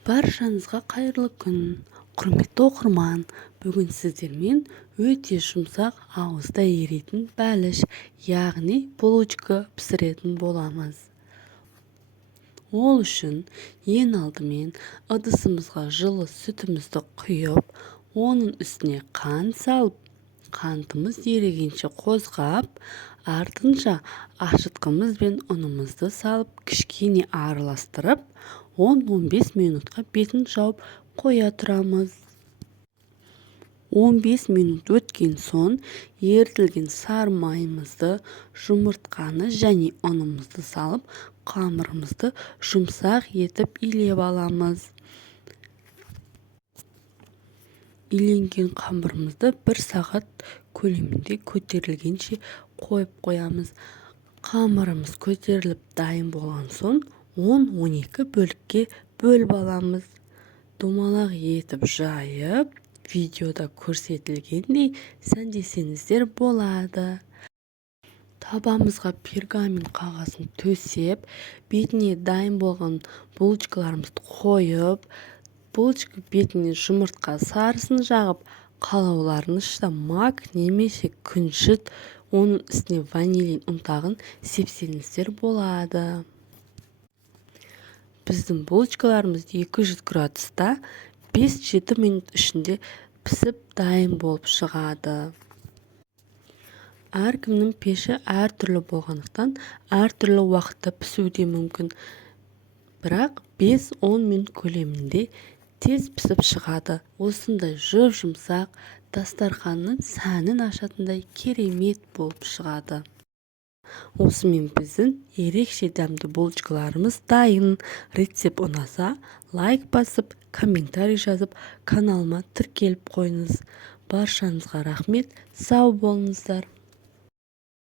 Баршаңызға қайырлы күн, құрметті оқырман. Бүгін сіздермен өте жұмсақ ауызда еритін бәліш, яғни булочка пісіретін боламыз. Ол үшін ең алдымен ыдысымызға жылы сүтімізді құйып, оның үстіне қант салып, қантымыз ерігенше қозғап, артынша ашытқымыз бен ұнымызды салып, кішкене араластырып, 10-15 минутқа бетін жауып қоя тұрамыз. 15 минут өткен соң ерітілген сары майымызды, жұмыртқаны және ұнымызды салып, қамырымызды жұмсақ етіп илеп аламыз. Иленген қамырымызды 1 сағат көлемінде көтерілгенше қойып қоямыз. Қамырымыз көтеріліп дайын болған соң 10-12 бөлікке бөліп аламыз. Домалақ етіп жайып, видеода көрсетілгендей сәндесеңіздер болады. Табамызға пергамент қағазын төсеп, бетіне дайын болған булочкаларымызды қойып, булочка бетіне жұмыртқа сарысын жағып, қалауларыңызша мак немесе күнжіт, оның үстіне ванилин ұнтағын сепсеңіздер болады. Біздің булочкаларымыз 200 градуста 5-7 минут ішінде пісіп дайын болып шығады. Әркімнің пеші әртүрлі болғандықтан, әртүрлі уақытта пісуде мүмкін. Бірақ 5-10 минут көлемінде тез пісіп шығады. Осындай жұмсақ, дастарханның сәнін ашатындай керемет болып шығады. Осымен біздің ерекше дәмді булочкаларымыз дайын. Рецепт ұнаса, лайк басып, комментарий жазып, каналыма тіркеліп қойыңыз. Баршаңызға рахмет, сау болыңыздар.